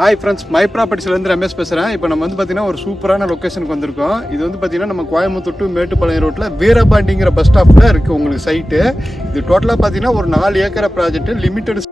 Hi friends, my ப்ராப்பர்ட்டிஸ்லேருந்து Ramesh பேசுகிறேன். இப்போ நம்ம பார்த்தீங்கன்னா ஒரு சூப்பரான லொக்கேஷனுக்கு வந்திருக்கோம். இது பார்த்தீங்கன்னா நம்ம கோயம்புத்தூர் டு மேட்டுப்பாளையம் ரோட்டில் வீரபாண்டிங்கிற பஸ் ஸ்டாப்பில் இருக்குது உங்களுக்கு சைட்டு. இது டோட்டலாக பார்த்தீங்கன்னா ஒரு 4 acre project, limited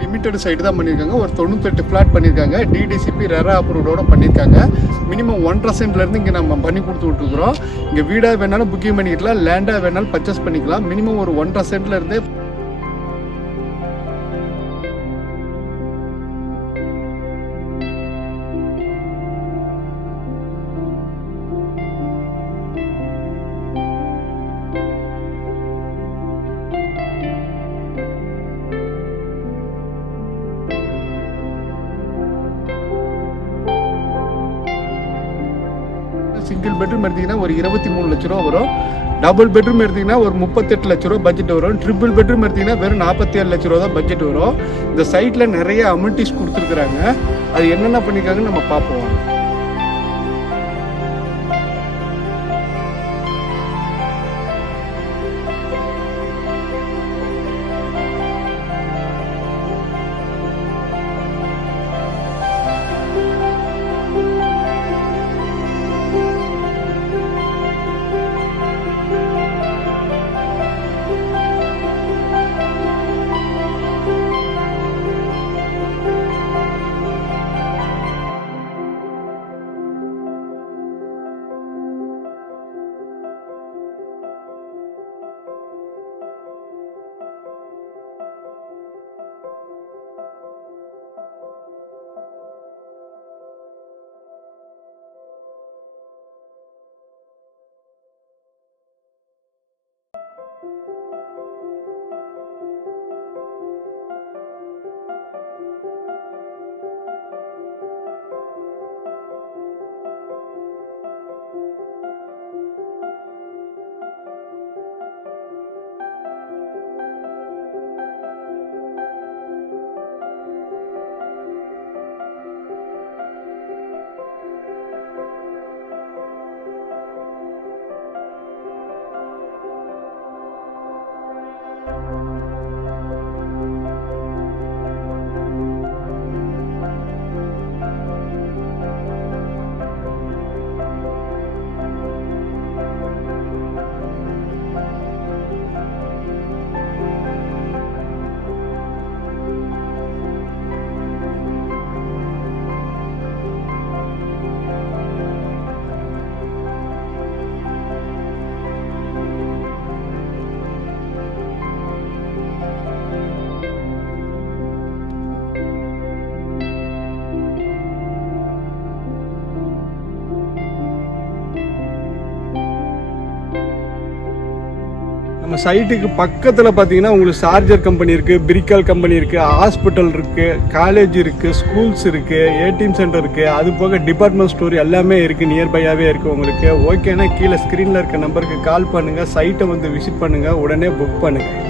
limited side தான் பண்ணியிருக்காங்க. ஒரு 98 ஃப்ளாட் பண்ணியிருக்காங்க. டிடிசிபி ரெரா அப்ரூவோட பண்ணியிருக்காங்க. மினிமம் 1.5 சென்ட்லேருந்து இங்கே நம்ம பண்ணி கொடுத்து விட்டுருக்குறோம். இங்கே வீடாக வேணாலும் புக்கிங் பண்ணிக்கலாம், லேண்டாக வேணாலும் பர்ச்சேஸ் பண்ணிக்கலாம். மினிமம் ஒரு 1.5 சென்ட்லேருந்தே சிங்கிள் பெட்ரூம் எடுத்தீங்கன்னா ஒரு 23 லட்ச ரூபா வரும். டபுள் பெட்ரூம் எடுத்தீங்கன்னா ஒரு 38 லட்ச ரூபா பட்ஜெட் வரும். ட்ரிபிள் பெட்ரூம் எடுத்தீங்கன்னா வெறும் 47 லட்ச ரூபா தான் பட்ஜெட் வரும். இந்த சைட்டில் நிறைய அமெனிட்டிஸ் கொடுத்துருக்குறாங்க. அது என்னென்ன பண்ணியிருக்காங்கன்னு நம்ம பார்ப்போம். நம்ம சைட்டுக்கு பக்கத்தில் பார்த்தீங்கன்னா உங்களுக்கு சார்ஜர் கம்பெனி இருக்குது, பிரிக்கால் கம்பெனி இருக்குது, ஹாஸ்பிட்டல் இருக்குது, காலேஜ் இருக்குது, ஸ்கூல்ஸ் இருக்குது, ஏடிஎம் சென்டர் இருக்குது. அது போக டிபார்ட்மெண்ட் ஸ்டோர் எல்லாமே இருக்குது, நியர்பையாகவே இருக்குது உங்களுக்கு. ஓகேனா கீழே ஸ்க்ரீனில் இருக்க நம்பருக்கு கால் பண்ணுங்கள், சைட்டை வந்து விசிட் பண்ணுங்கள், உடனே புக் பண்ணுங்கள்.